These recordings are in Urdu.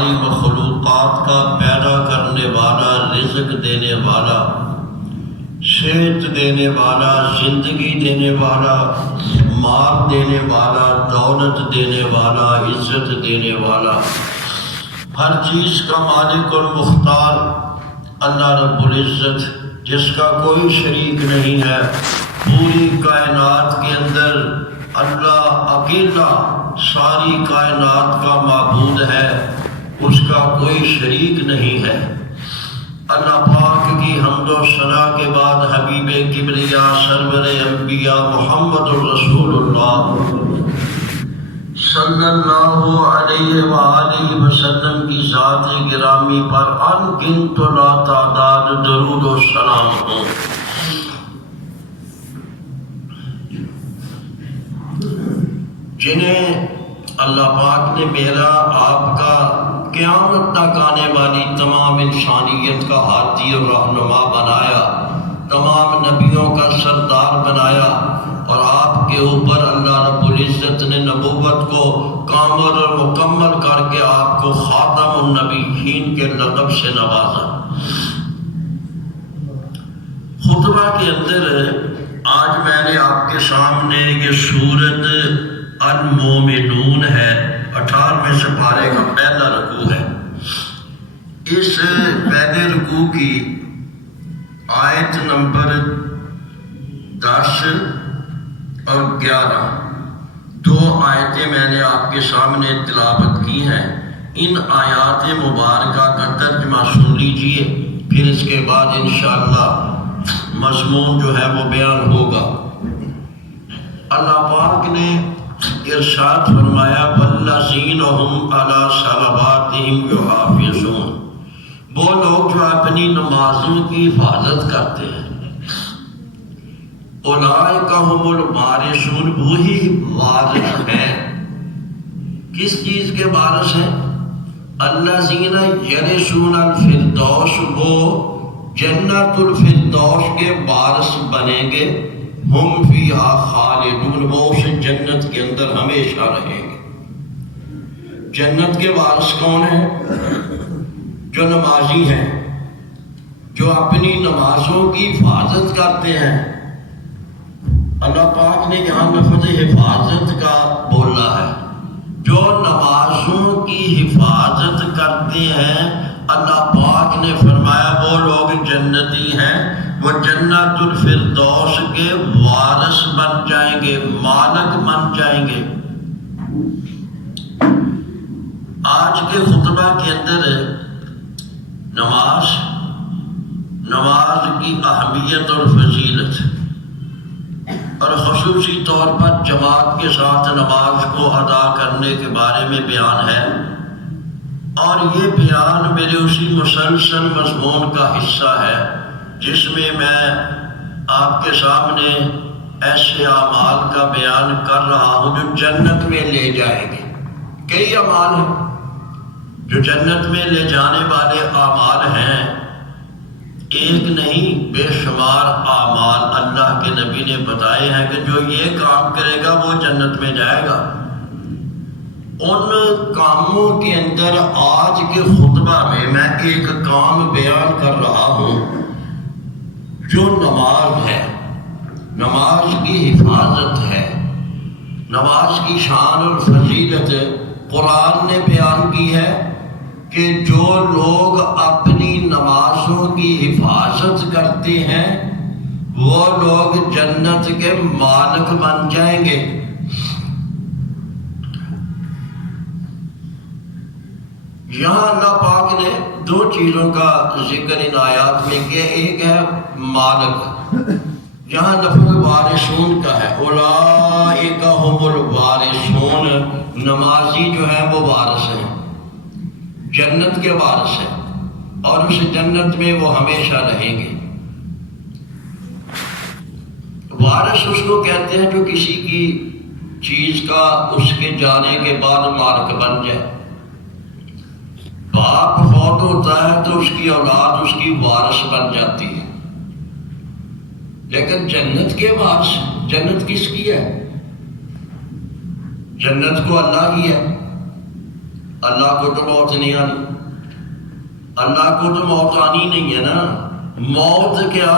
ساری مخلوقات کا پیدا کرنے والا، رزق دینے والا، صحت دینے والا، زندگی دینے والا، مال دینے والا، دولت دینے والا، عزت دینے والا، ہر چیز کا مالک اور مختار اللہ رب العزت، جس کا کوئی شریک نہیں ہے۔ پوری کائنات کے اندر اللہ اکیلا ساری کائنات کا معبود ہے، اس کا کوئی شریک نہیں ہے۔ اللہ پاک کی حمد و ثنا کے بعد حبیب کبریا سرور انبیاء محمد الرسول اللہ صلی اللہ علیہ وآلہ وسلم کی ذات گرامی پر انگنت لا تعداد درود و سلام ہو۔ جنہیں اللہ پاک نے میرا آپ کا قیامت تک آنے والی تمام انسانیت کا ہادی اور رہنما بنایا، تمام نبیوں کا سردار بنایا، اور آپ کے اوپر اللہ رب العزت نے نبوت کو کامل اور مکمل کر کے آپ کو خاتم النبیین کے لقب سے نوازا۔ خطبہ کے اندر آج میں نے آپ کے سامنے یہ سورت المومنون ہے، 18ویں سپارے کا پہلا رکوع ہے۔ اس پہلے رکوع کی آیت نمبر 10 اور 11 دو آیتیں میں نے آپ کے سامنے تلاوت کی ہیں۔ ان آیات مبارکہ کا ترجمہ سن لیجئے، پھر اس کے بعد انشاءاللہ مضمون جو ہے وہ بیان ہوگا۔ اللہ پاک نے ارشاد فرمایا والذین هم علی صلواتہم یحافظون، وہ لوگ جو اپنی نمازوں کی حفاظت کرتے ہیں۔ اولئک هم الوارثون، وہی وارث ہیں۔ کس چیز کے وارث ہیں؟ الذین یرثون الفردوس، وہ جنت الفردوس کے وارث بنیں گے۔ ہم فیہا خالدون، وہ اس جنت کے اندر ہمیشہ رہیں گے۔ جنت کے وارث کون ہیں؟ جو نمازی ہیں، جو اپنی نمازوں کی حفاظت کرتے ہیں۔ اللہ پاک نے یہاں لفظ حفاظت کا بولا ہے۔ جو نمازوں کی حفاظت کرتے ہیں، اللہ پاک نے فرمایا وہ لوگ جنتی ہیں، وہ جنت الفردوس کے وارث بن جائیں گے، مالک بن جائیں گے۔ آج کے خطبہ کے اندر نماز کی اہمیت اور فضیلت، اور خصوصی طور پر جماعت کے ساتھ نماز کو ادا کرنے کے بارے میں بیان ہے، اور یہ بیان میرے اسی مسلسل مضمون کا حصہ ہے جس میں میں آپ کے سامنے ایسے اعمال کا بیان کر رہا ہوں جو جنت میں لے جائیں گے۔ کئی اعمال ہیں جو جنت میں لے جانے والے اعمال ہیں، ایک نہیں بے شمار اعمال اللہ کے نبی نے بتائے ہیں کہ جو یہ کام کرے گا وہ جنت میں جائے گا۔ ان کاموں کے اندر آج کے خطبہ میں ایک کام بیان کر رہا ہوں جو نماز ہے، نماز کی حفاظت ہے۔ نماز کی شان اور فضیلت قرآن نے بیان کی ہے کہ جو لوگ اپنی نمازوں کی حفاظت کرتے ہیں وہ لوگ جنت کے مالک بن جائیں گے۔ یہاں اللہ پاک نے دو چیزوں کا ذکر ان آیات میں کیا، ایک ہے مالک، یہاں لفظ وارثون کا ہے، اولئک هم الوارثون، نمازی جو ہے وہ وارث ہیں، جنت کے وارث ہیں، اور اس جنت میں وہ ہمیشہ رہیں گے۔ وارث اس کو کہتے ہیں جو کسی کی چیز کا اس کے جانے کے بعد مالک بن جائے۔ باپ فوت ہوتا ہے تو اس کی اولاد اس کی وارث بن جاتی ہے، لیکن جنت کے وارث، جنت کس کی ہے؟ جنت کو اللہ کی ہے، اللہ کو تو موت نہیں آنی، اللہ کو تو موت آنی نہیں ہے نا۔ موت کیا،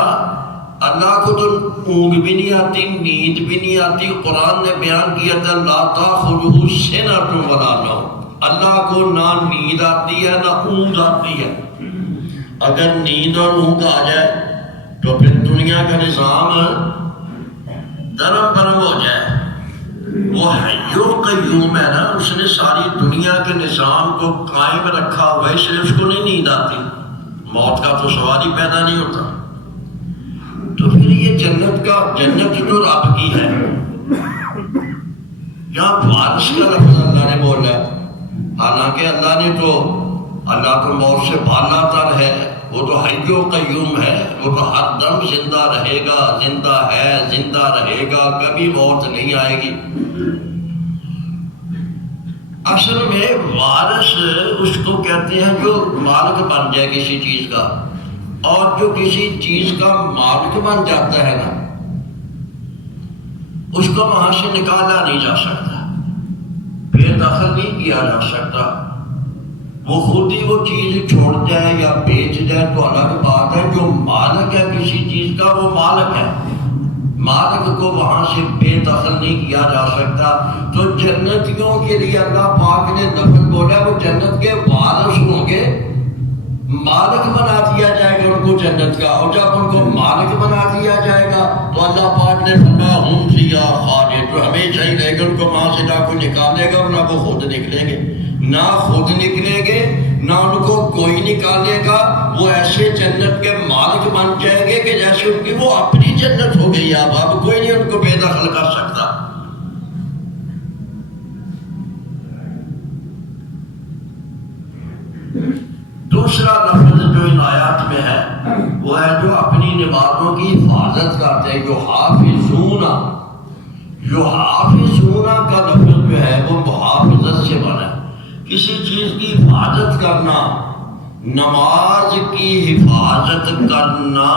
اللہ کو تو اونگ بھی نہیں آتی، نیند بھی نہیں آتی۔ قرآن نے بیان کیا تھا لا تأخذہ سنۃ ولا نوم، اللہ کو نہ نیند آتی ہے نہ اونگ آتی ہے۔ اگر نیند اور اونگ آ جائے تو پھر دنیا کا نظام درم برم ہو جائے۔ وہ حی و قیوم ہے نا، اس نے ساری دنیا کے نظام کو قائم رکھا ہوا ہے، اس لیے اس کو نہیں نیند آتی۔ موت کا تو سوال ہی پیدا نہیں ہوتا۔ تو پھر یہ جنت جو رب کی ہے، یہاں وارث کا لفظ اللہ نے بولا ہے، حالانکہ اللہ تو موت سے بالا تر ہے، وہ تو حی و قیوم ہے، وہ تو ہر دم زندہ رہے گا، زندہ ہے، زندہ رہے گا، کبھی موت نہیں آئے گی۔ اصل میں وارث اس کو کہتے ہیں جو مالک بن جائے کسی چیز کا، اور جو کسی چیز کا مالک بن جاتا ہے نا، اس کو وہاں سے نکالا نہیں جا سکتا، بے دخل نہیں کیا جا سکتا۔ وہ خود ہی وہ چیز چھوڑ جائے یا بیچ جائے تو الگ بات ہے۔ جو مالک ہے کسی چیز کا وہ مالک ہے، مالک کو وہاں سے بے دخل نہیں کیا جا سکتا۔ تو جنتیوں کے لیے اللہ پاک نے لفظ بولا، وہ جنت کے وارث ہوں گے، مالک بنا دیا جائے گا ان کو جنت کا، اور جب ان کو مالک بنا دیا جائے گا تو اللہ پاک نے فرمایا ہم فیہا خالدون، تو ہمیشہ ہی رہے گا، ان کو وہاں سے نہ کوئی نکالے گا نہ وہ خود نکلیں گے، نہ خود نکلیں گے نہ ان کو کوئی نکالے گا۔ وہ ایسے جنت کے مالک بن جائیں گے کہ جیسے ان کی وہ اپنی جنت ہو گئی، اب کوئی نہیں ان کو بے دخل کر سکتا۔ دوسرا لفظ جو ان آیات میں ہے وہ ہے جو اپنی نمازوں کی حفاظت کرتے ہیں، جو حافظون کا لفظ جو ہے وہ محافظت سے بنا ہے، کسی چیز کی حفاظت کرنا، نماز کی حفاظت کرنا،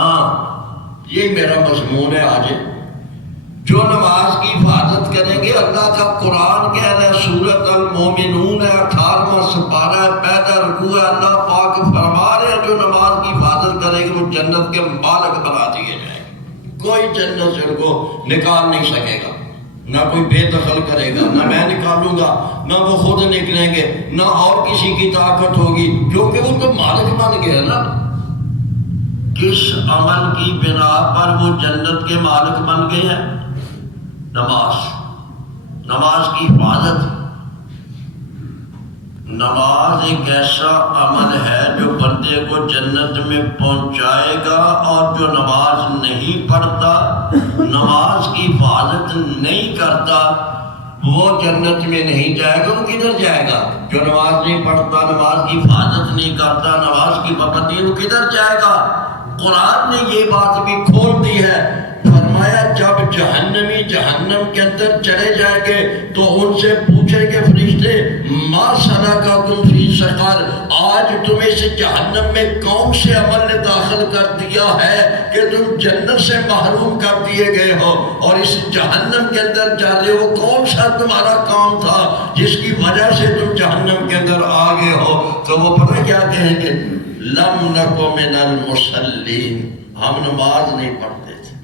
یہ میرا مضمون ہے آج۔ جو نماز کی حفاظت کریں گے، اللہ کا قرآن کہہ رہا ہے، سورۃ المومنون ہے، 18واں سپارہ ہے، پہلا رکوع ہے، اللہ پاک فرما رہے ہیں جو نماز کی حفاظت کریں گے وہ جنت کے مالک بنا دیے جائیں گے، کوئی جنت سے ان کو نکال نہیں سکے گا، نہ کوئی بے دخل کرے گا، نہ میں نکالوں گا، نہ وہ خود نکلیں گے، نہ اور کسی کی طاقت ہوگی، کیونکہ وہ تو مالک بن گیا نا۔ کس عمل کی بنا پر وہ جنت کے مالک بن گئے ہیں؟ نماز کی حفاظت۔ نماز ایک ایسا عمل ہے جو بندے کو جنت میں پہنچائے گا، اور جو نماز نہیں پڑھتا، نماز کی حفاظت نہیں کرتا، وہ جنت میں نہیں جائے گا۔ وہ کدھر جائے گا؟ جو نماز نہیں پڑھتا، نماز کی حفاظت نہیں کرتا، نماز کی پابندی، وہ کدھر جائے گا؟ قرآن نے یہ بات بھی کھول دی ہے، فرمایا جب جہنمی جہنم کے اندر چلے جائیں گے تو ان سے پوچھیں گے فرشتے ما سلککم فی سقر، آج تمہیں اس جہنم میں کون سے عمل نے داخل کر دیا ہے کہ تم جنت سے محروم کر دیے گئے ہو، اور اس جہنم کے اندر جا رہے ہو، کون سا تمہارا کام تھا جس کی وجہ سے تم جہنم کے اندر آ گئے ہو؟ تو وہ پتہ کیا کہیں گے؟ لم نک من المصلین، ہم نماز نہیں پڑھتے تھے،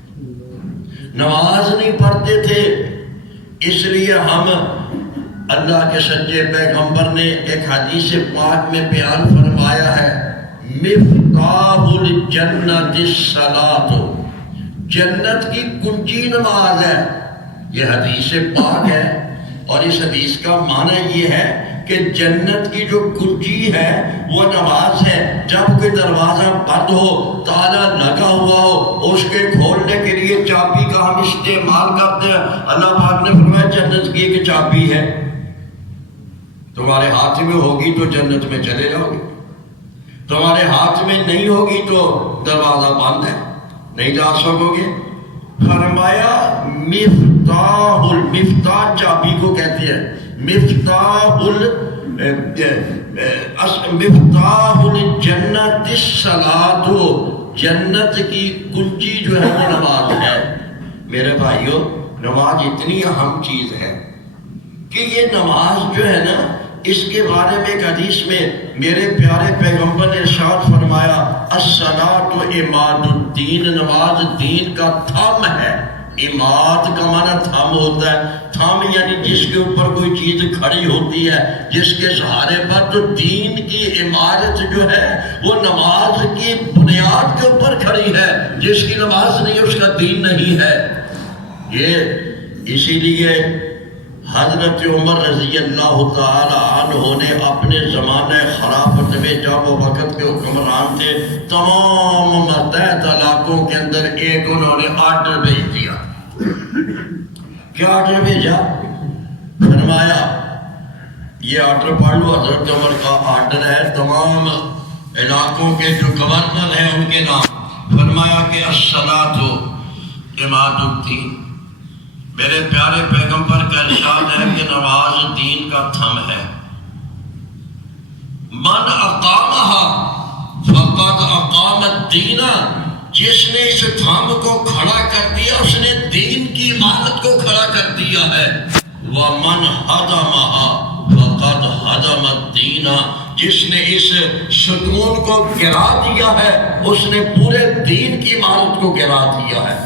نماز نہیں پڑھتے تھے، اس لیے ہم، اللہ کے سچے پیغمبر نے ایک حدیث پاک میں بیان فرمایا ہے، مفتاح الجنت الصلاۃ، جنت کی کنجی نماز ہے، یہ حدیث پاک ہے، اور اس حدیث کا معنی یہ ہے کہ جنت کی جو کنجی ہے وہ نماز ہے۔ جب کوئی دروازہ بند ہو، تالا لگا ہوا ہو، اس کے کھولنے کے لیے چابی کا ہم استعمال کرتے ہیں۔ اللہ پاک نے فرمایا جنت کی ایک چابی ہے، تمہارے ہاتھ میں ہوگی تو جنت میں چلے جاؤ گے، تمہارے ہاتھ میں نہیں ہوگی تو دروازہ بند ہے، نہیں جا سکو گے۔ فرمایا مفتاح چابی کو کہتے ہیں، مفتاح الجنت الصلاۃ، جنت کی کنجی جو ہے وہ نماز ہے۔ میرے بھائیو، نماز اتنی اہم چیز ہے کہ یہ نماز جو ہے نا، اس کے بارے میں ایک حدیث میں میرے پیارے پیغمبر نے ارشاد فرمایا الصلاۃ عماد الدین، نماز دین کا تھم ہے۔ عماد کا معنی تھم ہوتا ہے، تھم یعنی جس کے اوپر کوئی چیز کھڑی ہوتی ہے، جس کے سہارے پر، تو دین کی عمارت جو ہے وہ نماز کی بنیاد کے اوپر کھڑی ہے۔ جس کی نماز نہیں اس کا دین نہیں ہے۔ یہ اسی لیے حضرت عمر رضی اللہ تعالی عنہ نے اپنے زمانہ خلافت میں جب وہ وقت کے حکمران تھے، تمام متحدہ علاقوں کے اندر ایک انہوں نے آرڈر بھیج دیا۔ کیا آرڈر بھیجا؟ فرمایا یہ آرڈر پڑھ لو، حضرت عمر کا آرڈر ہے، تمام علاقوں کے جو گورنر ہیں ان کے نام۔ فرمایا کہ الصلاۃ عماد الدین، میرے پیارے پیغمبر کا ارشاد ہے کہ نماز دین کا تھم ہے۔ من اقامہا فقد اقام الدین، جس نے اس تھم کو کھڑا کر دیا اس نے دین کی عمارت کو کھڑا کر دیا ہے۔ ومن ہدمہا فقد ہدم الدین، جس نے اس ستون کو گرا دیا ہے اس نے پورے دین کی عمارت کو گرا دیا ہے۔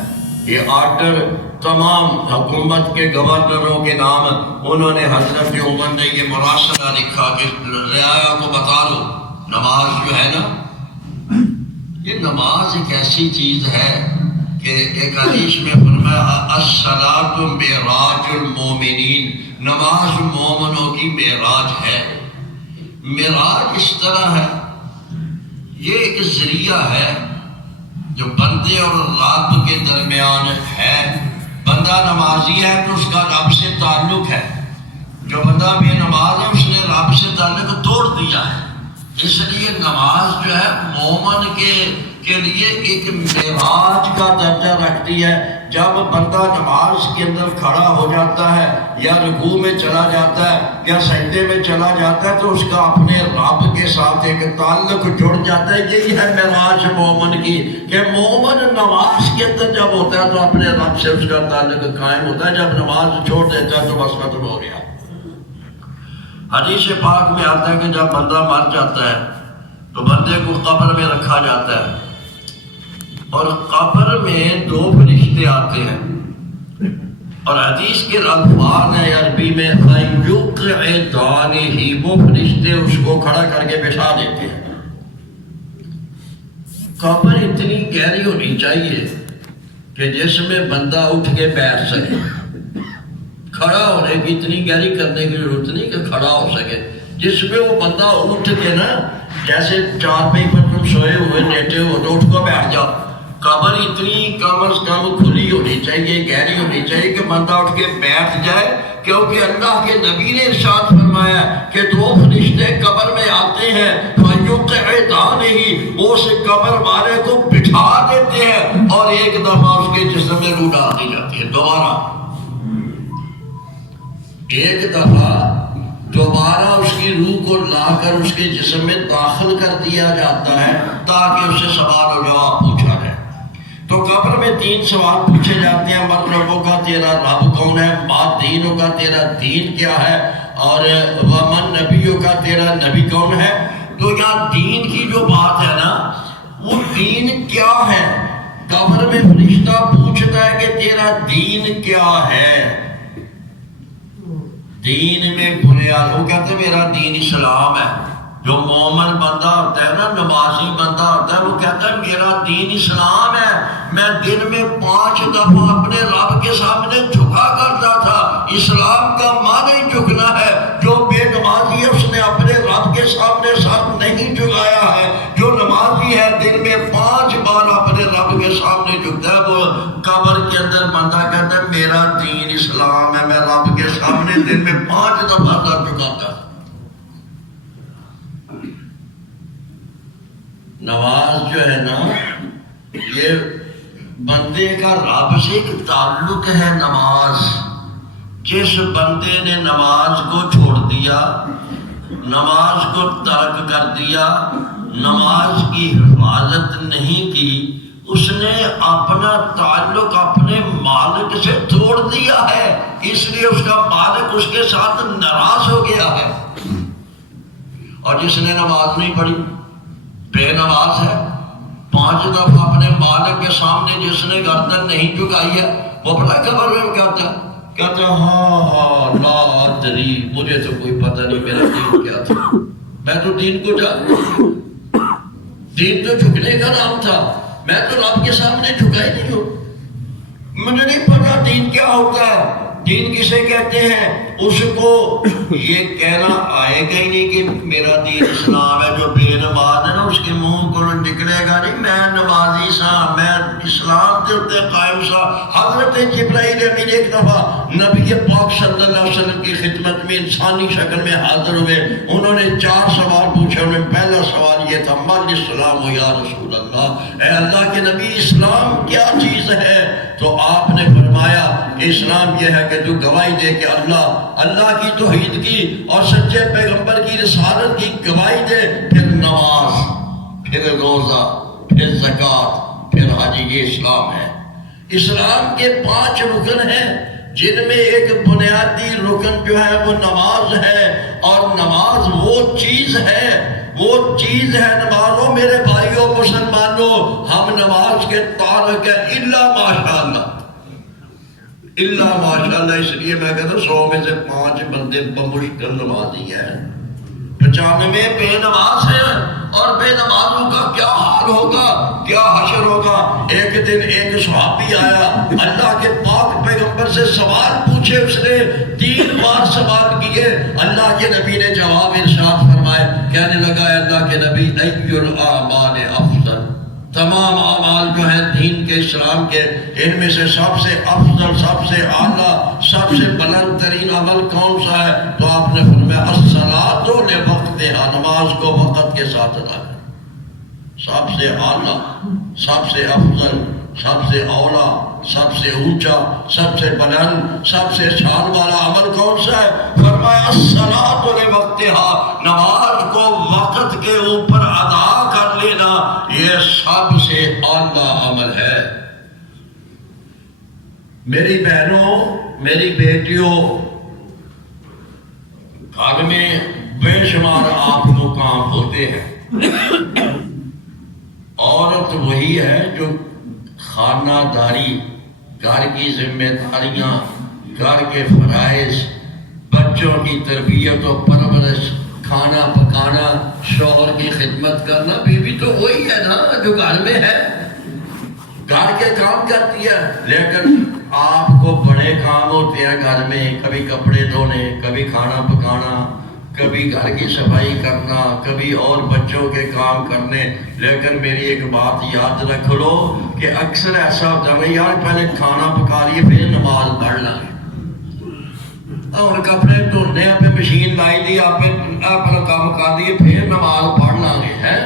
یہ آرڈر تمام حکومت کے گورنروں کے نام انہوں نے حضرت عمر نے یہ مراسلہ لکھا کہ رعایا کو بتا دو نماز جو ہے نا، یہ نماز ایک ایسی چیز ہے کہ ایک حدیث میں فرمایا الصلاۃ معراج المومنین، نماز مومنوں کی معراج ہے۔ معراج اس طرح ہے، یہ ایک ذریعہ ہے جو بندے اور رب کے درمیان ہے۔ بندہ نمازی ہے تو اس کا رب سے تعلق ہے، جو بندہ بے نماز ہے اس نے رب سے تعلق توڑ دیا ہے۔ اس لیے نماز جو ہے مومن کے لیے ایک معراج کا درجہ رکھتی ہے۔ جب بندہ نماز کے اندر کھڑا ہو جاتا ہے یا رکوع میں چلا جاتا ہے یا سجدے میں چلا جاتا ہے تو اس کا اپنے رب کے ساتھ ایک تعلق جڑ جاتا ہے۔ یہی ہے معراج مومن کی، کہ مومن نماز کے اندر جب ہوتا ہے تو اپنے رب سے اس کا تعلق قائم ہوتا ہے، جب نماز چھوڑ دیتا ہے تو بس ختم ہو گیا۔ حدیث پاک میں آتا ہے کہ جب بندہ مر جاتا ہے تو بندے کو قبر میں رکھا جاتا ہے، اور قبر میں دو فرشتے آتے ہیں، اور حدیث کے الفاظ ہیں عربی میں فَيُقْعِدَانِهِ، وہ فرشتے اس کو کھڑا کر کے بٹھا دیتے ہیں۔ قبر اتنی گہری ہونی چاہیے کہ جس میں بندہ اٹھ کے بیٹھ سکے، کھڑا ہونے کی اتنی گہری کرنے کی ضرورت نہیں کہ کھڑا ہو سکے، جس میں وہ بندہ اٹھ کے نا، جیسے چارپائی پر تم سوئے ہوئے لیٹے ہو تو اٹھ کو بیٹھ جاؤ۔ قبر اتنی کم از کم کھلی ہونی چاہیے، گہری ہونی چاہیے کہ بندہ اٹھ کے بیٹھ جائے، کیونکہ اللہ کے نبی نے ارشاد فرمایا کہ دو فرشتے قبر میں آتے ہیں فَيُقْعِدَانِهِ، وہ اس قبر والے کو بٹھا دیتے ہیں اور ایک دفعہ اس کے جسم میں روح ڈال دی جاتی ہے، ایک دفعہ دوبارہ اس کی روح کو لا کر اس کے جسم میں داخل کر دیا جاتا ہے تاکہ اس سے سوال و جواب پوچھا جائے۔ تو قبر میں 3 سوال پوچھے جاتے ہیں، من ربوں کا تیرا رب کون ہے، ما دینوں کا تیرا دین کیا ہے، اور ومن نبیوں کا تیرا نبی کون ہے۔ تو یہاں دین کی جو بات ہے نا، وہ دین کیا ہے، قبر میں فرشتہ پوچھتا ہے کہ تیرا دین کیا ہے۔ دین میں بنیاد، وہ کہتے ہیں میرا دین اسلام ہے۔ جو مومن بندہ ہوتا ہے نا، نمازی بندہ ہوتا ہے، وہ کہتا ہے میرا دین اسلام ہے، میں دن میں 5 دفعہ اپنے رب کے سامنے جھکا کرتا تھا۔ اسلام کا معنی ہی جھکنا ہے۔ جو بے نمازی ہے اس نے اپنے رب کے سامنے سر نہیں جھکایا ہے۔ جو نمازی ہے دن میں 5 بار اپنے رب کے سامنے جھکتا ہے۔ وہ قبر کے اندر بندہ کہتا ہے میرا دین اسلام ہے، میں رب کے سامنے دن میں 5 دفعہ سر جھکاتا ہوں۔ نماز جو ہے نا، یہ بندے کا رب سے ایک تعلق ہے۔ نماز، جس بندے نے نماز کو چھوڑ دیا، نماز کو ترک کر دیا، نماز کی حفاظت نہیں کی، اس نے اپنا تعلق اپنے مالک سے توڑ دیا ہے، اس لیے اس کا مالک اس کے ساتھ ناراض ہو گیا ہے۔ اور جس نے نماز نہیں پڑھی بے نماز ہے. 5 دفعہ اپنے مالک کے سامنے جس نے گردن نہیں جھکائی ہے وہ بڑا قبر میں کہتا ہے ہاں لا ادری، مجھے تو کوئی پتہ نہیں میرا دین کیا تھا، میں تو دین کو جانتا ہوں، دین تو جھکنے کا نام تھا، میں تو رب کے سامنے جھکا ہی نہیں ہوں، مجھے نہیں پتا دین کیا ہوتا ہے، دین کسے کہتے ہیں. اس کو یہ کہنا آئے گا ہی نہیں کہ میرا دین اسلام ہے. جو بے نماز ہے نا اس کے منہ کو نکلے گا نہیں میں نمازی سا، میں اسلام کے اوپر قائم سا. حضرت جبرائیل امین ایک دفعہ نبی پاک صلی اللہ علیہ وسلم کی خدمت میں انسانی شکل میں حاضر ہوئے. انہوں نے 4 سوال پوچھے. انہوں نے پہلا سوال یہ تھا من الاسلام یا رسول اللہ، اے اللہ کے نبی اسلام کیا چیز ہے؟ تو آپ نے فرمایا کہ اسلام یہ ہے کہ تو گواہی دے کہ اللہ کی توحید کی اور سچے پیغمبر کی رسالت کی گواہی دے، پھر نماز، پھر روزہ، پھر زکوٰۃ، پھر حج. یہ اسلام ہے. اسلام کے 5 رکن ہیں جن میں ایک بنیادی رکن جو ہے وہ نماز ہے. اور نماز وہ چیز ہے نمازوں میرے بھائیوں مسلمانوں، ہم نماز کے تارک ہیں الا ماشاءاللہ، اس لیے میں کہتا ہوں 100 میں سے 5 بندے بمشکل نمازی ہیں، 95 بے نماز ہیں. اور بے نمازوں کا کیا حال ہوگا، کیا حشر ہوگا. ایک دن ایک صحابی آیا، اللہ کے پاک پیغمبر سے سوال پوچھے. اس نے 3 بار سوال کیے. اللہ کے نبی نے جواب ارشاد فرمائے. کہنے لگا اللہ کے نبی ای الاعمال افضل، تمام اعمال جو ہیں دین کے اسلام کے ان میں سے سب سے افضل، سب سے اعلیٰ، سب سے بلند ترین عمل کون سا ہے؟ تو آپ نے فرمایا الصلاۃ لوقتہا، نماز کو وقت کے ساتھ ادا کرنا. سب سے اعلیٰ، سب سے افضل، سب سے اولا، سب سے اونچا، سب سے بلند، سب سے شان والا عمل کون سا ہے؟ فرمایا الصلاۃ لوقتہا، نماز کو وقت کے اوپر ادا کر لینا یہ سب سے اعلیٰ عمل ہے. میری بہنوں، میری بیٹیوں، گھر میں بے شمار آپ کو کام ہوتے ہیں. عورت وہی ہے جو خانہ داری، گھر کی ذمہ داریاں، گھر کے فرائض، بچوں کی تربیت و پرورش، کھانا پکانا، شوہر کی خدمت کرنا. بیوی تو وہی ہے نا جو گھر میں ہے، گھر کے کام کرتی ہے. لیکن آپ کو بڑے کام ہوتے ہیں گھر میں، کبھی کپڑے دھونے، کبھی کھانا پکانا، کبھی گھر کی صفائی کرنا، کبھی اور بچوں کے کام کرنے. لیکن میری ایک بات یاد رکھ لو کہ اکثر ایسا ہوتا ہے یار پہلے کھانا پکا لیے پھر نماز پڑھ لیں گے، اور کپڑے دھونے پہ مشین لائی دی، آپ اپنا کام کر دیے پھر نماز پڑھ لیں گے. ہے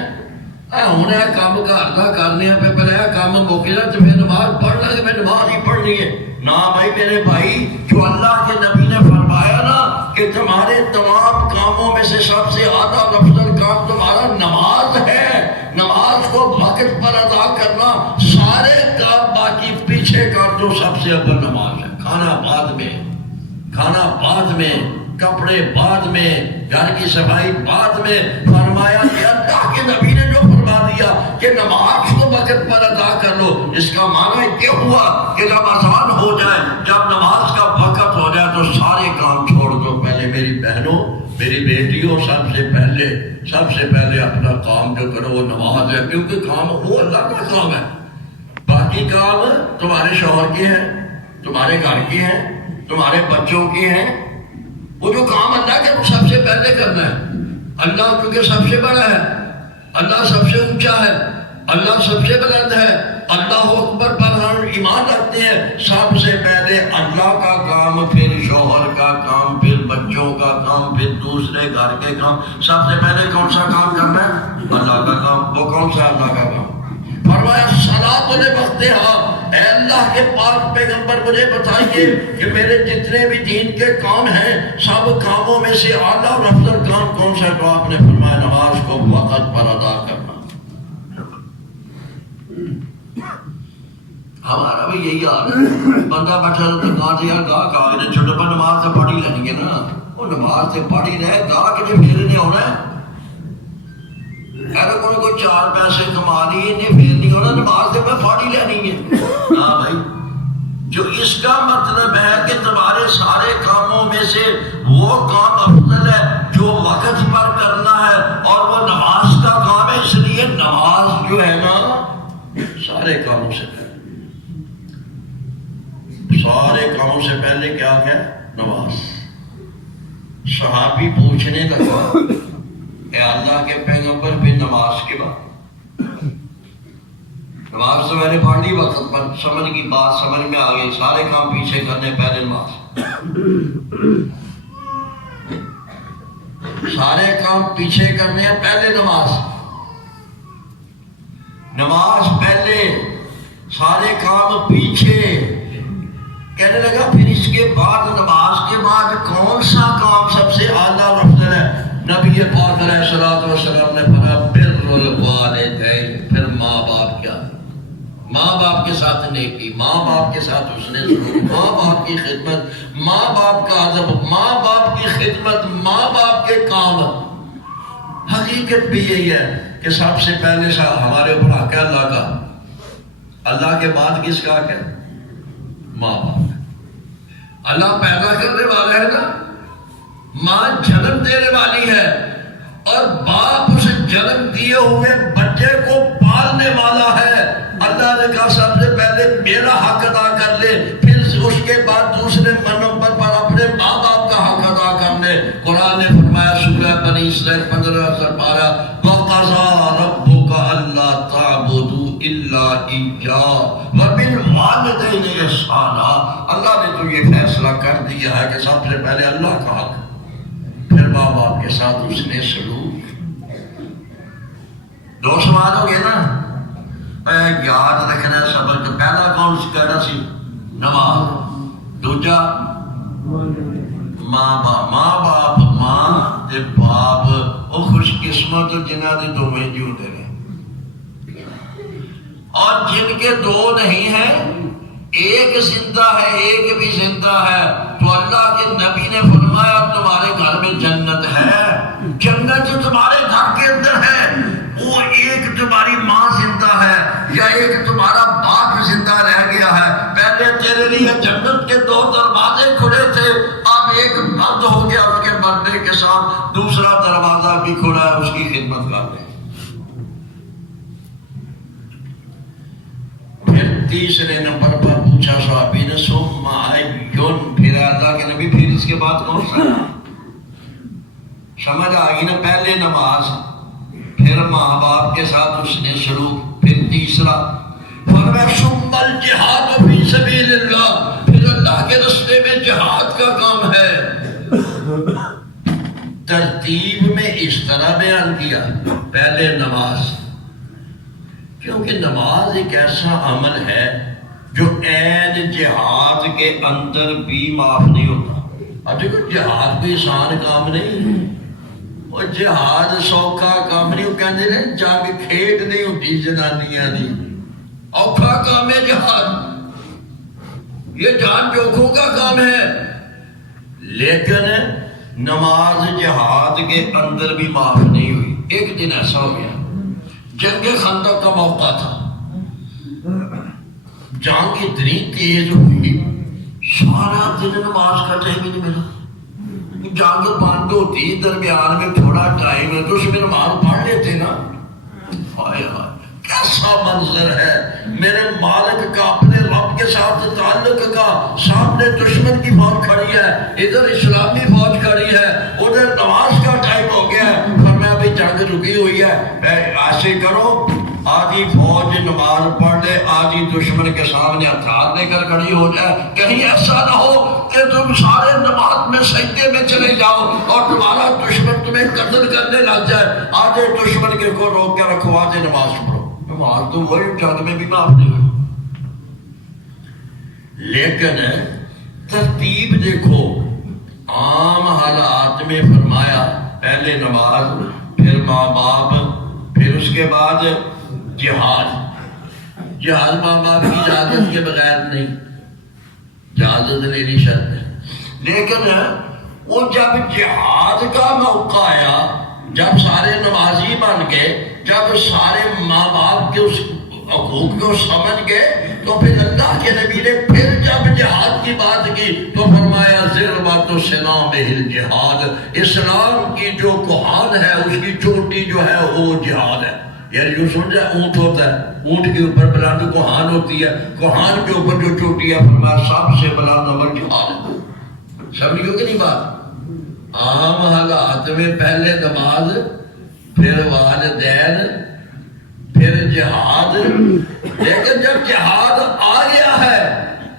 ہوں کام گھر کا کرنے پہ پہلے کام مک جائے تو پھر نماز پڑھ لیں گے، پھر نماز ہی پڑھنی ہے. نہ بھائی میرے بھائی، جو اللہ کے نبی نے فرمایا نا کہ تمہارے تمام کاموں میں سے سب سے اعلیٰ افضل کام تمہارا نماز ہے. نماز کو وقت پر ادا کرنا، سارے کام باقی پیچھے کر دو، سب سے اول نماز ہے. کھانا بعد میں، کپڑے بعد میں، گھر کی صفائی بعد میں. فرمایا کہ اللہ کے نبی نے جو فرما دیا کہ نماز کو وقت پر ادا کر لو، اس کا معنی یہ ہوا کہ جب اذان ہو جائے، جب نماز کا وقت ہو جائے تو سارے کام چھوڑ دو. پہلے میری بہنوں، میری بیٹیوں، سب سے پہلے اپنا کام جو کرو وہ نماز ہے، کیونکہ کام وہ اللہ کا کام ہے. باقی کام تمہارے شوہر کے ہیں، تمہارے گھر کے ہیں، تمہارے بچوں کے ہیں. وہ جو کام اللہ کے وہ سب سے پہلے کرنا ہے. اللہ کیونکہ سب سے بڑا ہے، اللہ سب سے اونچا ہے، اللہ سب سے بلند ہے. اللہ اکبر پر ہم ایمان رکھتے ہیں. سب سے پہلے اللہ کا کام، پھر شوہر کا کام، پھر بچوں کا کام، پھر دوسرے گھر کے کام. سب سے پہلے کون سا کام کرنا ہے؟ اللہ کا کام. وہ کون سا اللہ کا کام؟ فرمایا صلاۃ لوقتہا. اے اللہ کے پاک پیغمبر مجھے بتائیے کہ میرے جتنے بھی دین کے کام ہیں سب کاموں میں سے اعلیٰ اور افضل کام کون سا ہے؟ تو آپ نے فرمایا نماز کو وقت پر ادا کرنا. ہمارا بھی یہی حال ہے. بندہ بیٹھا تو کہاں سے یار گاہ کھا گئے چھوٹے پر نماز تو پڑھ ہی لیں گے نا. وہ نماز سے پڑھ ہی رہے، گاہ کے پھر نہیں ہونا ہے. چار پیسے کما لیے انہیں پھر نہیں ہونا نماز سے میں پڑھ ہی لینی ہے. ہاں بھائی جو اس کا مطلب ہے کہ تمہارے سارے کاموں میں سے وہ کام افضل ہے جو وقت پر کرنا ہے اور وہ نماز کا کام ہے. اس لیے نماز جو ہے نا سارے کاموں سے پہلے، سارے کاموں سے پہلے کیا ہے؟ نماز. صحابی پوچھنے لگا اے اللہ کے پیغمبر پھر نماز کے بعد؟ نماز تو میں نے پڑھ لی وقت پر، سمجھ کی بات سمجھ میں آ گئی، سارے کام پیچھے کرنے پہلے نماز. سارے کام پیچھے کرنے ہیں پہلے نماز. نماز پہلے سارے کام پیچھے. کہنے لگا پھر اس کے بعد نماز کے بعد کون سا کام سب سے اعلیٰ اور افضل ہے؟ نبی پاک علیہ الصلوۃ والسلام نے فرمایا بر الوالدین. پھر ماں باپ کیا؟ ماں باپ کے ساتھ نیکی، ماں باپ کے ساتھ حسن سلوک، ماں باپ کی خدمت، ماں باپ کا ادب، ماں باپ کی خدمت، ماں باپ کے کام. حقیقت بھی یہی ہے کہ سب سے پہلے ہمارے اوپر حق ہے اللہ کا. اللہ کے بعد کس کا حق ہے؟ ماں باپ. اللہ پیدا کرنے والا ہے نا، ماں جنم دینے والی ہے اور باپ اسے جنم دیے ہوئے بچے کو پالنے والا ہے. اللہ نے کہا سب سے پہلے میرا حق ادا کر لے، پھر اس کے بعد دوسرے نمبر پر اپنے ماں باپ کا حق ادا کر لے. قرآن نے فرمایا سورہ بنی اسرائیل 15 پارہ وَقَضَىٰ رَبُّكَ أَلَّا تَعْبُدُوا إِلَّا إِيَّاهُ وَبِالْوَالِدَيْنِ إِحْسَانًا. اللہ نے تو یہ فیصلہ کر دیا ہے کہ سب سے پہلے اللہ کا حق، پھر ماں باپ کے ساتھ اس نے سلوک. دو سوال ہو گئے نا. یاد رکھنا سبق پہلا کون کہنا سی؟ نماز. دوجا ماں باپ. ماں باپ ماں تے باپ وہ خوش قسمت جنہ دے دو میں جیوندے نے، اور جن کے دو نہیں ہیں ایک زندہ ہے ایک بھی زندہ ہے. تو اللہ کے نبی نے فرمایا تمہارے گھر میں جنت ہے، جنت جو تمہارے گھر کے اندر ہے وہ ایک تمہاری ماں زندہ ہے یا ایک تمہارا باپ زندہ رہ گیا ہے. پہلے تیرے لیے جنت کے دو دروازے کھلے تھے، اب ایک بند ہو گیا، اس کے بندے کے ساتھ دوسرا دروازہ بھی کھلا ہے، اس کی خدمت کر لیں. پھر تیسرے نمبر پر پوچھا صحابی نے ثم ایون، پھر اللہ کے نبی پھر اس کے بعد کون سا؟ سمجھ آ گئی نا؟ پہلے نماز، پھر ماں باپ کے ساتھ اس نے سلوک، پھر تیسرا فرمایا ثم الجہاد فی سبیل اللہ، پھر اللہ کے راستے میں جہاد کا کام ہے. ترتیب میں اس طرح بیان کیا پہلے نماز، کیونکہ نماز ایک ایسا عمل ہے جو عین جہاد کے اندر بھی معاف نہیں ہوتا. اب دیکھو جہاد کوئی آسان کام نہیں، وہ جہاد سوکھا کام نہیں. وہ کہتے ہیں جنگ کھیڈ نہیں ہوتی جنانیاں دی، اوکھا کام ہے جہاد، یہ جان جوکھوں کا کام ہے. لیکن نماز جہاد کے اندر بھی معاف نہیں ہوئی. ایک دن ایسا ہو گیا، جنگ خندق کا موقع تھا، جنگ اتنی تیز ہوئی سارا دن نماز کا ٹائم ہی نہیں ملا. جنگ بند ہوتی درمیان میں تھوڑا ٹائم ہے تو اس میں نماز پڑھ لیتے نا. ہائے ہائے کیسا منظر ہے میرے مالک کا، اپنے رب کے ساتھ تعلق کا. سامنے دشمن کی فوج کھڑی ہے، ادھر اسلامی فوج کھڑی ہے، ادھر نماز کا ٹائم ہو گیا ہے. فرمایا ابھی جنگ رکی ہوئی ہے، ایسے کرو آدھی فوج نماز پڑھ لے، آدھی دشمن کے سامنے ہتھیار لے کر کھڑی ہو جائے. کہیں ایسا نہ ہو کہ تم سارے نماز میں سجدے میں چلے جاؤ اور تمہارا دشمن تمہیں قتل کرنے لگ جائے. آدھے دشمن کے کو روک کے رکھو، آدھے نماز پڑھو. نماز تو وہی جنگ میں بھی معاف نہیں ہوئی. لیکن ترتیب دیکھو، عام حالات میں فرمایا پہلے نماز، پھر ماں باپ، پھر اس کے بعد جہاد. جہاد ماں باپ کی اجازت کے بغیر نہیں، اجازت لینی شرط ہے. لیکن وہ جب جہاد کا موقع آیا جب سارے نمازی بن گئے، جب سارے ماں باپ کے اس حقوق کو سمجھ گئے، تو پھر اللہ کے نبی نے پھر جب جہاد کی بات کی تو فرمایا ذروۃ سنام الجہاد، اسلام کی جو کوہان ہے اس کی چوٹی جو ہے وہ جہاد ہے۔ یعنی جو سمجھا اونٹ ہوتا ہے، اونٹ کے اوپر بلند کوہان ہوتی ہے، کوہان کے اوپر جو چوٹی ہے فرمایا سب سے بلند عمل جہاد ہے۔ سمجھو کہ نہیں بات؟ عام حالات میں پہلے نماز، پھر والدین، پھر جہاد، لیکن جب جہاد آ گیا ہے،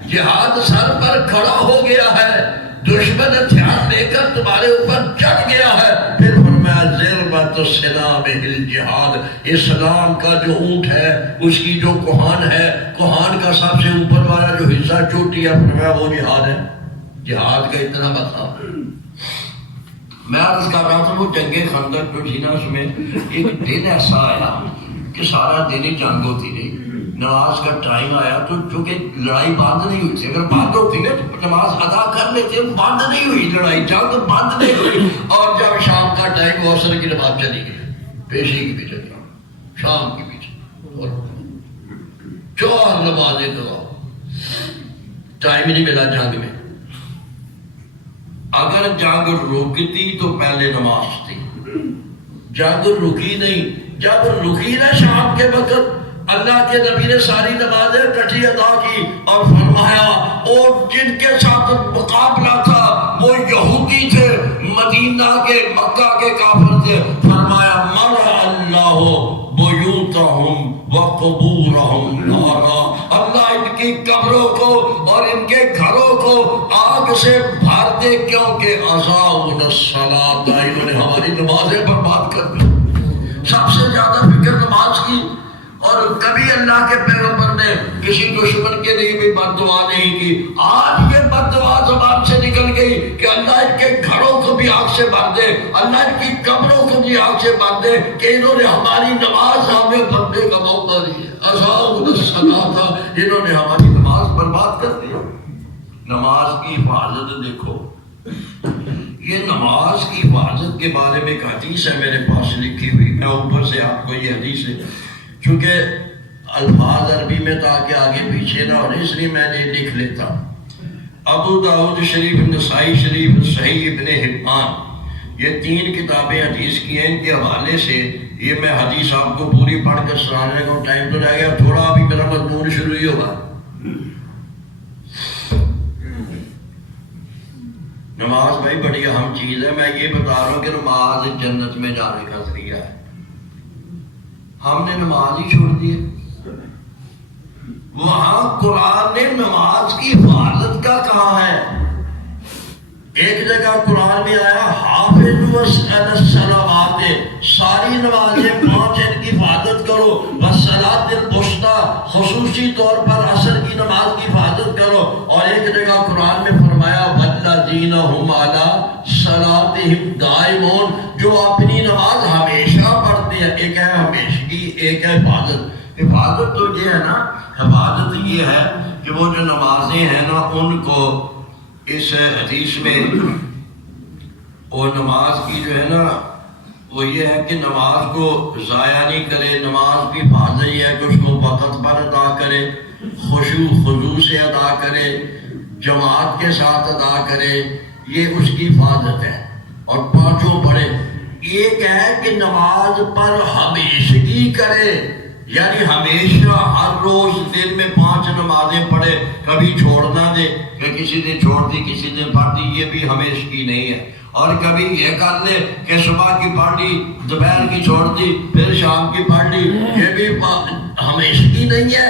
جہاد سر پر کھڑا ہو گیا ہے، دشمن ہتھیار لے کر تمہارے اوپر چڑھ گیا ہے، پھر فرمایا ذروۃ سنام الجہاد، اسلام کا جو اونٹ ہے اس کی جو کوہان ہے، کوہان کا سب سے اوپر والا جو حصہ چوٹی ہے، فرمایا وہ جہاد ہے۔ جہاد کا اتنا مطلب میں عرض کر رہا تھا، وہ جنگ خندق جو تھی نا، اس میں ایک دن ایسا آیا کہ سارا دن ہی جنگ ہوتی رہی، نماز کا ٹائم آیا تو چونکہ لڑائی بند نہیں ہوئی تھی، اگر بند ہوتی نا نماز ادا کر لیتے، بند نہیں ہوئی لڑائی، جنگ بند نہیں ہوئی۔ اور جب شام کا ٹائم، عصر کی نماز چلی گئی، پیشی کی بھی چلی گئی، شام کی بھی چلی، اور 4 نمازیں دعا، ٹائم ہی نہیں ملا جنگ میں۔ اگر جنگ رکتی تو پہلے نماز تھی، جنگ رکی نہیں، جب رکی نا شام کے وقت، اللہ کے نبی نے ساری نمازیں کٹھی ادا کی اور فرمایا، اور جن کے ساتھ مقابلہ تھا وہ یہودی تھے، مدینہ کے، مکہ کے کافر تھے، فرمایا مرا اللہ بیوتہم وقبورہم نارا، اللہ ان کی قبروں کو اور ان کے گھروں کو آگ سے بھر دے، کیونکہ اضاعوا الصلاۃ، انہوں نے ہماری نمازیں برباد کر دی۔ سب سے زیادہ فکر نماز کی، اور کبھی اللہ کے پیغمبر نے کسی دشمن کے لیے بھی بد دعا نہیں کی۔ آج یہ بد دعا زبان سے نکل گئی کہ اللہ ان کے گھروں کو بھی آگ سے بھر دے، اللہ ان کی قبروں کو بھی آگ سے بھر دے، کہ انہوں نے ہماری نماز ہمیں بھرنے کا موقع دیا، اضاعوا الصلاۃ، انہوں نے ہماری نماز برباد کر دیا۔ نماز کی حفاظت دیکھو، یہ نماز کی حفاظت کے بارے میں ایک حدیث ہے میرے پاس لکھی ہوئی، میں اوپر سے آپ کو یہ حدیث ہے، چونکہ الفاظ عربی میں تاکہ آگے پیچھے نہ ہو، اس لیے میں نے لکھ لیتا۔ ابو داؤد شریف، نسائی شریف، صحیح ابن حبان، یہ 3 کتابیں حدیث کی ہیں، ان کے حوالے سے یہ میں حدیث آپ کو پوری پڑھ کر سنانے کا ٹائم تو رہ گیا، تھوڑا ابھی میرا مضمون شروع ہی ہوگا۔ نماز بھائی بڑی اہم چیز ہے، میں یہ بتا رہا ہوں کہ نماز جنت میں جانے کا ذریعہ ہے۔ ہم نے نماز ہی چھوڑ دی ہے۔ وہاں قرآن نے نماز کی حفاظت کا کہا ہے، ایک جگہ قرآن میں آیا حافظوا علی الصلوات، ساری نمازیں 5 ان کی حفاظت کرو، والصلاۃ الوسطیٰ، خصوصی طور پر عصر کی نماز کی حفاظت کرو، اور ایک جگہ قرآن میں فرمایا والذین هم علی صلاتہم دائمون، جو اپنی نماز ہمیشہ پڑھتے ہیں۔ ایک ہے ہمیشگی، ایک ہے حفاظت۔ حفاظت تو یہ ہے نا، حفاظت یہ ہے کہ وہ جو نمازیں ہیں نا ان کو اس حدیث میں، اور نماز کی جو ہے نا وہ یہ ہے کہ نماز کو ضائع نہیں کرے، نماز کی حفاظت یہ ہے کہ اس کو وقت پر ادا کرے، خشوع خضوع سے ادا کرے، جماعت کے ساتھ ادا کرے، یہ اس کی حفاظت ہے، اور 5 پڑھے۔ ایک ہے کہ نماز پر ہمیشگی کرے، یعنی ہمیشہ ہر روز دن میں 5 نمازیں پڑھے، کبھی چھوڑ نہ دے کہ کسی نے چھوڑ دی کسی نے پڑھ دی، یہ بھی ہمیشگی نہیں ہے۔ اور کبھی یہ کر لے کہ صبح کی پڑھ لی، دوپہر کی چھوڑ دی، پھر شام کی پڑھ لی، یہ بھی ہمیشگی نہیں ہے۔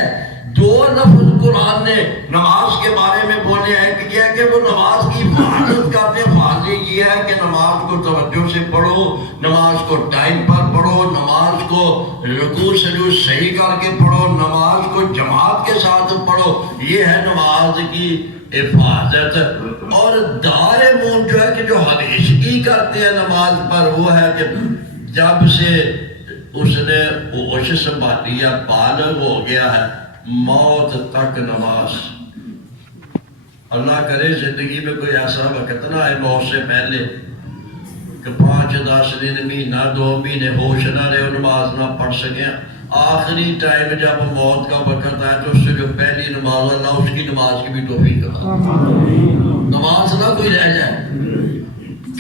2 لفظ قرآن نے نماز کے بارے میں بولے ہیں کہ یہ ہے کہ وہ نماز کی حفاظت کرتے ہیں۔ حفاظت یہ ہے کہ نماز کو توجہ سے پڑھو، نماز کو ٹائم پر پڑھو، نماز کو رکوع سجود صحیح کر کے پڑھو، نماز کو جماعت کے ساتھ پڑھو، یہ ہے نماز کی حفاظت۔ اور دائمون جو ہے کہ جو ہمیشگی کرتے ہیں نماز پر، وہ ہے کہ جب سے اس نے ہوش سنبھالی ہے، بالغ ہو گیا ہے، موت تک نماز۔ اللہ کرے زندگی میں کوئی ایسا وقت نہ آئے موت سے پہلے کہ 5-10 دن مہینہ 2 مہینے ہوش نہ رہے نماز نہ پڑھ سکیں، آخری ٹائم جب موت کا وقت آئے تو اس سے جو پہلی نماز اللہ اس کی نماز کی بھی توفیق کرا، نماز نہ کوئی رہ جائے،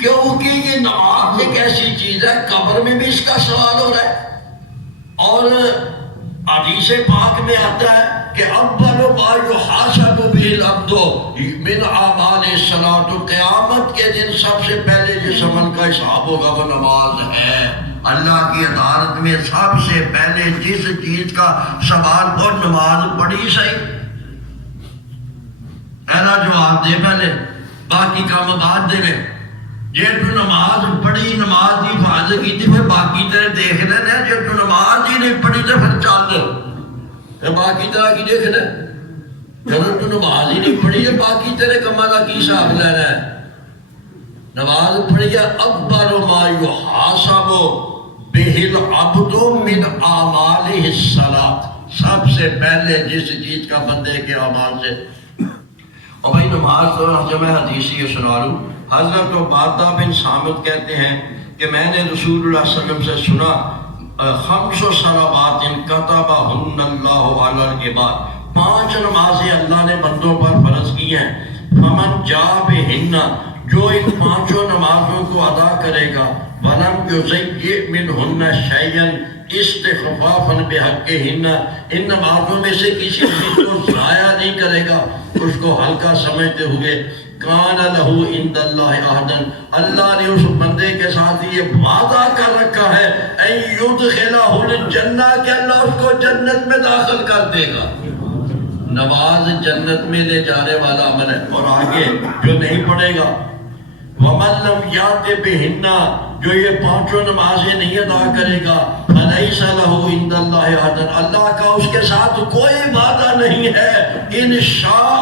کیونکہ یہ نماز ایک ایسی چیز ہے قبر میں بھی اس کا سوال ہو رہا ہے۔ اور حدیث پاک میں آتا ہے کہ اول ما یحاسب به العبد من اعمال الصلاۃ، قیامت کے دن سب سے پہلے جس عمل کا حساب ہوگا وہ نماز ہے۔ اللہ کی عدالت میں سب سے پہلے جس چیز کا سوال اور نماز پڑھی صحیح، پہلا جواب دے پہلے، باقی کام بعد دے۔ جے تو نماز پڑھی، نماز کی حفاظت کی تھی، پھر باقی تیرے دیکھ لینا، جے تو نماز ہی نہیں پڑھی تو پھر چل باقی طرح کی دیکھ لے، جب تو نماز ہی نہیں پڑھی ہے باقی تیرے کما کا کی حساب لینا ہے۔ نماز پڑھی ہے اکبر ما یحاسب به العبد من اعماله الصلاۃ، سب سے پہلے جس چیز کا بندے کے اعمال سے۔ اور بھائی نماز جب میں حدیث یہ سنا لوں، حضرت عبادہ بن صامت کہتے ہیں کہ میں نے رسول اللہ صلی اللہ علیہ وسلم سے سنا 5 صلوات کتبہن اللہ علی العباد، 5 نمازیں اللہ نے بندوں پر فرض کی ہیں، فمن جاء بہن، جو ان 5 نمازوں کو ادا کرے گا، ولم یضیع منہن شیئا استخفافا بحقہن، ان نمازوں میں سے کسی چیز کو ضائع نہیں کرے گا اس کو ہلکا سمجھتے ہوئے، کان لہ عند اللہ عہدا، اللہ نے اس بندے کے ساتھ یہ وعدہ کر رکھا ہے ان یدخلہ الجنہ، کہ اللہ اس کو جنت میں داخل کر دے گا۔ نماز جنت میں لے جانے والا عمل ہے۔ اور آگے جو نہیں پڑھے گا، وَمَن لَمْ يَأْتِ بِهِنَّ، جو یہ 5 نمازیں نہیں ادا کرے گا، فَلَيْسَ لَهُ عِندَ اللَّهِ عَهْدٌ، اللہ کا اس کے ساتھ کوئی وعدہ نہیں ہے، ان شاء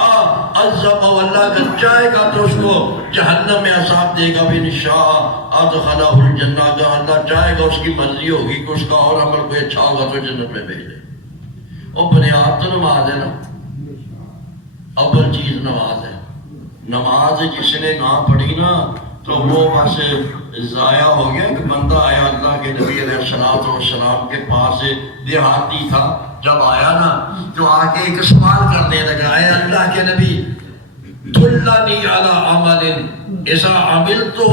عذبہ، اللہ اگر چاہے گا تو اس کو جہنم میں عذاب دے گا، ان شاء ادخلہ الجنہ، اگر اللہ چاہے گا اس کی مرضی ہوگی کہ اس کا اور عمل کوئی اچھا ہوگا تو جنت میں بھیج دے۔ اور بنیاد تو نماز ہے نا، اول چیز نماز ہے۔ نماز جس نے نہ پڑھی نا تو وہ بس ضائع ہو گیا۔ کہ بندہ آیا اللہ کے نبی علیہ السلام کے پاس، دیہاتی تھا، جب آیا نا تو آ کے ایک سوال کرنے لگا، اے اللہ کے نبی دلنی علی عمل اذا عملتہ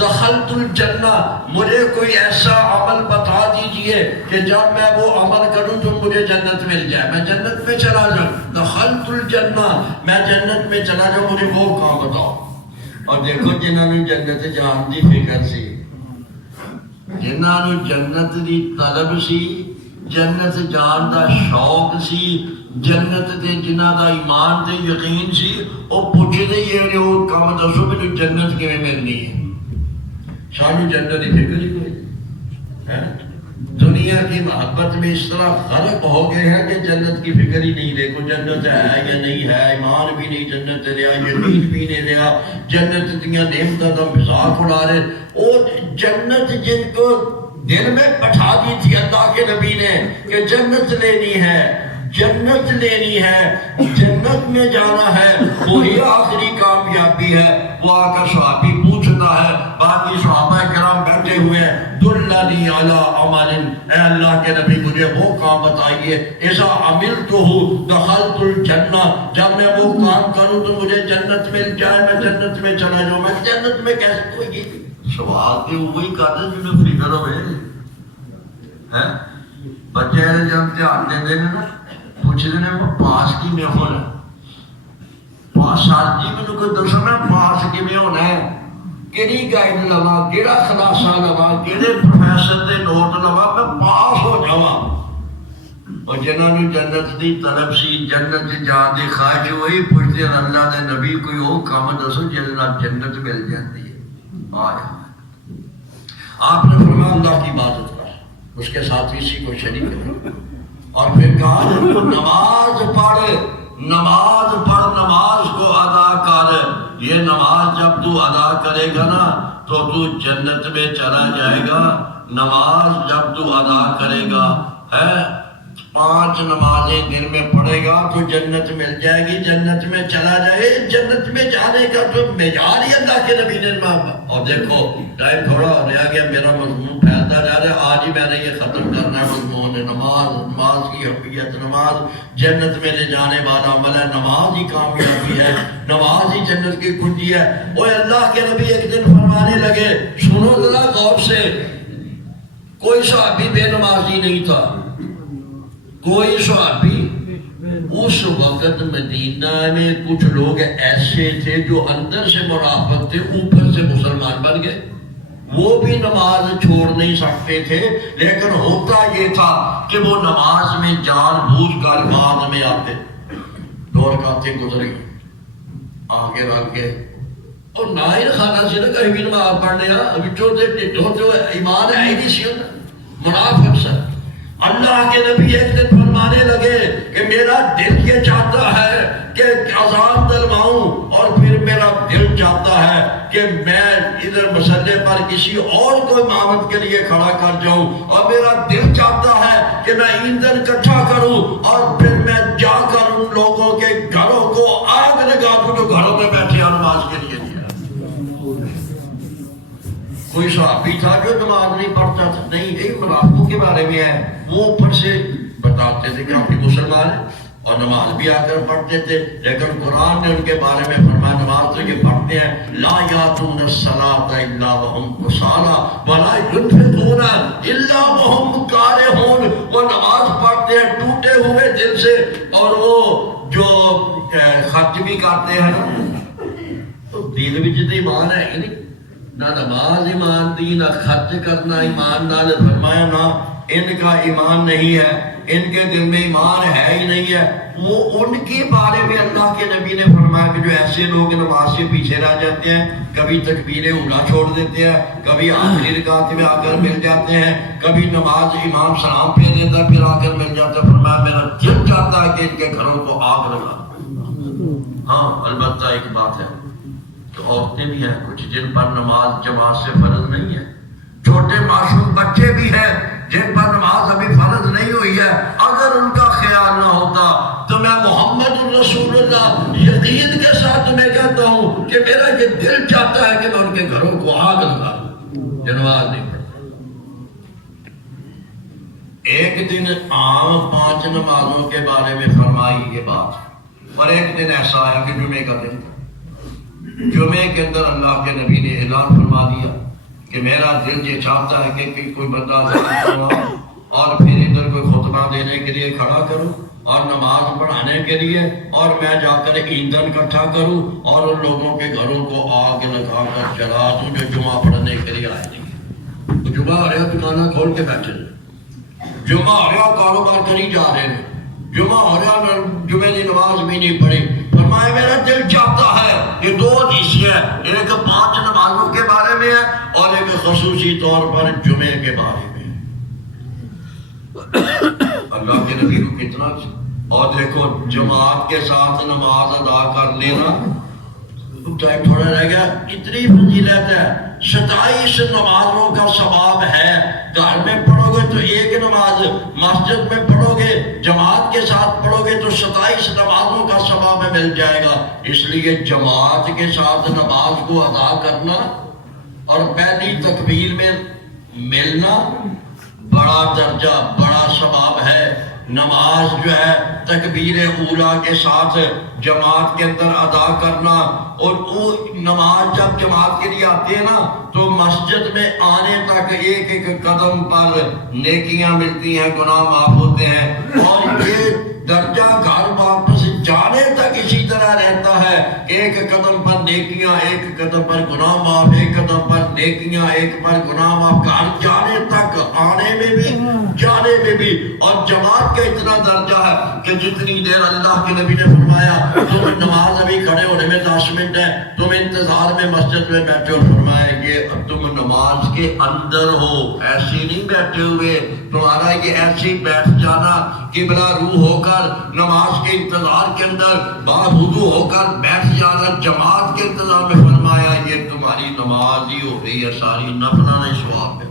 دخلت الجنہ، مجھے کوئی ایسا عمل بتا دیجئے کہ جب میں وہ عمل کروں تو مجھے جنت مل جائے، میں جنت میں چلا جاؤں، دخلت الجنہ، میں جنت میں چلا جاؤں، مجھے وہ کام بتاؤ۔ اور دیکھو جنہاں نے جنت جان دی فکر سی، جنہاں نے جنت دی طلب سی، جنت جان دا شوق سی، جنت دے جنہاں دا ایمان تے یقین سی، وہ پوچھے دے یہ وہ کام دسو مجھے جنت کیویں ملنی ہے۔ سانو جنت دی فکر ہی کوئی، دنیا کی محبت میں اس طرح غرق ہو گئے ہیں کہ جنت کی فکر ہی نہیں لے، کوئی جنت ہے یا نہیں ہے، ایمان بھی نہیں جنت لیا، یقین بھی نہیں لیا، جنت دیا نعمتوں کا مذاق اڑا رہے۔ وہ جنت جن کو دل میں بٹھا دی تھی اللہ کے نبی نے کہ جنت لینی ہے، جنت لینی ہے، جنت میں جانا ہے، وہی آخری کامیابی ہے۔ وہ آ کر صحابی پوچھتا ہے، باقی صحابہ کرام بیٹھے ہوئے ہیں، دلنی علی عمل، اے اللہ کے نبی مجھے وہ کام بتائیے، اذا عملتہ دخلت الجنہ، جب میں وہ کام کروں تو مجھے جنت مل جائے، میں جنت میں چلا جاؤں۔ میں جنت میں کیسے، کوئی سوال کے وہی کرتے جنہوں فکر ہوئے بچے جب امتحان دے دیں نا پوچھتے ہیں پاس کی میں ہونا، پاس سال جی میں کوئی دسو میں پاس کی میں ہونا ہے، کیڑی گائیڈ لوا، کیڑا خلاصہ لوا، کیڑے پروفیسر دے نوٹ لوا، میں پاس ہو جاواں۔ اور جنہاں نے جنت دی طلب سی، جنت جان دی خواہش، وہی پوچھتے ہیں اللہ دے نبی کوئی وہ کام دسو جس نال جنت مل جاتی ہے۔ آیا آپ نے فرمایا اللہ کی عبادت کر، اس کے ساتھ اسی کو شریک کرو، اور پھر کہا نماز پڑھ، نماز پڑھ، نماز کو ادا کر۔ یہ نماز جب تو ادا کرے گا نا تو جنت میں چلا جائے گا۔ نماز جب تو ادا کرے گا ہے 5 نمازیں دن میں پڑھے گا تو جنت مل جائے گی، جنت میں چلا جائے۔ جنت میں جانے کا تو معیار ہی اللہ کے نبی نے مانگا۔ اور دیکھو ٹائم تھوڑا رہ گیا، میرا مضمون پھیلتا جا رہا ہے، آج ہی میں نے یہ ختم کرنا ہے مضمون۔ نماز کی اہمیت، نماز جنت میں لے جانے والا عمل ہے، نماز ہی کامیابی ہے، نماز ہی جنت کی کنجی ہے۔ وہ اللہ کے نبی ایک دن فرمانے لگے، سنو ذرا غور سے، کوئی صحابی بے نمازی نہیں تھا، کوئی صحابی۔ اس وقت مدینہ میں کچھ لوگ ایسے تھے جو اندر سے منافق تھے، اوپر سے مسلمان بن گئے۔ وہ بھی نماز چھوڑ نہیں سکتے تھے، لیکن ہوتا یہ تھا کہ وہ نماز میں جان بوجھ کر بعد میں آتے، 2 رکعتیں گزری آگے رکھ گئے، اور نائر خانہ سے نہ کہیں بھی نماز پڑھنے ابھی جو ایمان ہے ہی نہیں سی منافق سے۔ اللہ کے نبی ایک دن فرمانے لگے کہ میرا دل یہ چاہتا ہے کہ عذاب دلواؤں، اور پھر میرا دل چاہتا ہے کہ میں ادھر مسئلے پر کسی اور کو امامت کے لیے کھڑا کر جاؤں، اور میرا دل چاہتا ہے کہ میں ایندھن اکٹھا کروں اور پھر میں جا کر ان لوگوں کے گھروں کو آگ لگا دوں جو گھروں میں بیٹھے نماز کے لیے نہیں۔ کوئی صحابی تھا جو نماز نہیں پڑھتا تھا، نہیں، ایک منافقوں کے بارے میں ہے، وہ اوپر سے بتاتے تھے کہ آپ مسلمان ہیں اور نماز بھی آ کر پڑھتے تھے، لیکن قرآن نے ان کے بارے میں فرمایا نماز تو یہ پڑھتے ہیں، لا یاتون الصلاۃ الا وهم کسالى ولا ينفقون الا وهم کارہون۔ وہ نماز پڑھتے ہیں ٹوٹے ہوئے دل سے، اور وہ جو خرچ بھی کرتے ہیں تو دل وچ تے ایمان ہے ہی نہیں، نہ نماز ایمان دی، نہ خرچ کرنا ایمان، نہ فرمایا نہ ان کا ایمان نہیں ہے، ان کے دل میں ایمان ہے ہی نہیں ہے۔ وہ ان کے بارے میں اللہ کے نبی نے فرمایا کہ جو ایسے لوگ نماز سے پیچھے رہ جاتے ہیں، کبھی تکبیر اولیٰ چھوڑ دیتے ہیں، کبھی آخری رکعت میں آ کر مل جاتے ہیں، کبھی نماز امام سلام پھیر دیتا ہے پھر آ کر مل جاتا ہے، فرمایا میرا دل چاہتا ہے کہ ان کے گھروں کو آگ لگا۔ ہاں البتہ ایک بات ہے، تو عورتیں بھی ہیں کچھ جن پر نماز جماعت سے فرض نہیں ہے، چھوٹے معصوم بچے بھی ہیں جن پر نماز ابھی فرض نہیں ہوئی ہے۔ اگر ان کا خیال نہ ہوتا تو میں محمد الرسول اللہ یقین کے ساتھ تمہیں کہتا ہوں کہ میرا یہ دل چاہتا ہے کہ میں ان کے گھروں کو آگ لگا دوں جو نماز نہیں پڑھتا۔ ایک دن عام 5 نمازوں کے بارے میں فرمائی یہ بات، اور ایک دن ایسا آیا کہ جمعے کا دن تھا۔ جمعے کے اندر اللہ کے نبی نے اعلان فرما دیا کہ میرا دل یہ چاہتا ہے کہ کوئی بندہ اور پھر ادھر کوئی خطبہ دینے کے لیے کھڑا کروں اور نماز پڑھانے کے لیے، اور میں جا کر ایندھن اکٹھا کروں اور ان لوگوں کے گھروں کو آگ لگا کر جلا دوں جو جمعہ پڑھنے کے لیے آئے نہیں۔ تو جمعہ ہو رہا دکانیں کھول کے بیٹھے ہیں، جمعہ ہو رہا کاروبار کری جا رہے ہیں، جمعہ ہو رہا جمعے کی نماز بھی نہیں پڑھی۔ فرمایا میرا دل چاہتا ہے، یہ 2 حصے ہیں، ایک 5 نمازوں کے بارے میں ہے اور ایک خصوصی طور پر جمعے کے بارے میں ہے۔ اللہ کے نبی کو کتنا، اور دیکھو جماعت کے ساتھ نماز ادا کر لینا، ٹائم تھوڑا رہ گیا، اتنی فضیلت ہے، 27 نمازوں کا ثواب ہے۔ گھر میں پڑھو گے تو ایک نماز، مسجد میں پڑھو گے جماعت کے ساتھ پڑھو گے تو 27 نمازوں کا ثواب مل جائے گا۔ اس لیے جماعت کے ساتھ نماز کو ادا کرنا اور پہلی تکبیر میں ملنا بڑا درجہ، بڑا ثواب ہے۔ نماز جو ہے تکبیر اولیٰ کے ساتھ جماعت کے اندر ادا کرنا، اور وہ نماز جب جماعت کے لیے آتے ہیں نا تو مسجد میں آنے تک ایک ایک قدم پر نیکیاں ملتی ہیں، گناہ معاف ہوتے ہیں، اور یہ درجہ گھر واپس جانے تک اسی طرح رہتا ہے، ایک قدم پر نیکیاں، ایک قدم پر گناہ معاف، ایک قدم پر نیکیاں، ایک پر گناہ معاف، گھر جانے تک، آنے میں بھی جانے میں بھی۔ اور جماعت کا اتنا درجہ ہے کہ جتنی دیر اللہ کے نبی نے فرمایا تم نماز ابھی کھڑے ہونے میں 10 منٹ ہے، تم انتظار میں مسجد میں بیٹھے ہو، فرمایا یہ اب تم نماز کے اندر ہو، ایسے نہیں بیٹھے ہوئے، تمہارا یہ ایسے بیٹھ جانا قبلہ روح ہو کر نماز کے انتظار کے اندر باوضو ہو کر بیٹھ جانا جماعت کے انتظار میں، فرمایا یہ تمہاری نماز ہی ہو گئی ہے، ساری نفلانہ ثواب ہے۔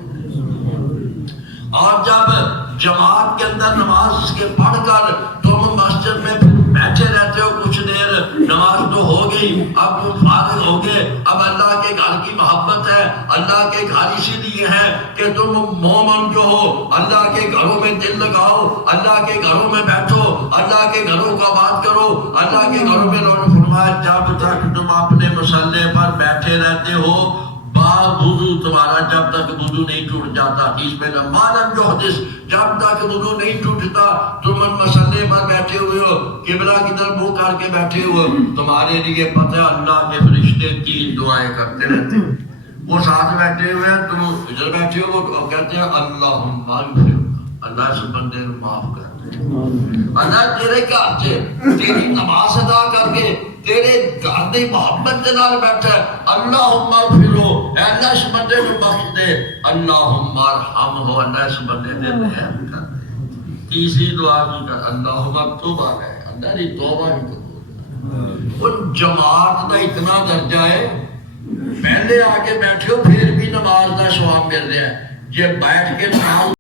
اور جب جماعت کے اندر نماز کے پڑھ کر تم مسجد میں بیٹھے رہتے ہو کچھ دیر، نماز تو ہو گئی، اب تم فارغ ہو گئے، اب اللہ کے گھر کی محبت ہے، اللہ کے گھر اسی لیے ہے کہ تم مومن جو ہو اللہ کے گھروں میں دل لگاؤ، اللہ کے گھروں میں بیٹھو، اللہ کے گھروں کا بات کرو، اللہ کے گھروں میں انہوں نے فرمایا جب تک تم اپنے مسلے پر بیٹھے رہتے ہو وضو تمہارا جب تک وضو نہیں ٹوٹ جاتا، اس میں مالن جو حدث جب تک وضو نہیں ٹوٹتا تم مسلے پر بیٹھے ہوئے ہو، قبلہ کی طرف منہ کر کے بیٹھے ہو، تمہارے لیے پتہ ہے اللہ کے فرشتے 3 دعائیں کرتے رہتے ہیں، وہ ساتھ بیٹھے ہوئے ہیں، تم ادھر بیٹھے ہو، وہ کہتے ہیں اللہم اغفر، اللہ اس بندے کو معاف کر دے، اللہ تیرے گھر سے تیری نماز ادا کر کے تیرے گھر دی محبت کے نال بیٹھا ہے، اللہم اغفرو، اے اللہ اس بندے کو بخش دے، اللہم ارحمہ، اللہ اس بندے دے رحم کر دے۔ تیسری دعا کی کر اللہم توبہ ہے، اللہ دی توبہ کی قبول۔ ان جماعت کا اتنا درجہ ہے، پہلے آ کے بیٹھے ہو پھر بھی نماز کا ثواب مل رہا ہے، یہ بیٹھ کے نماز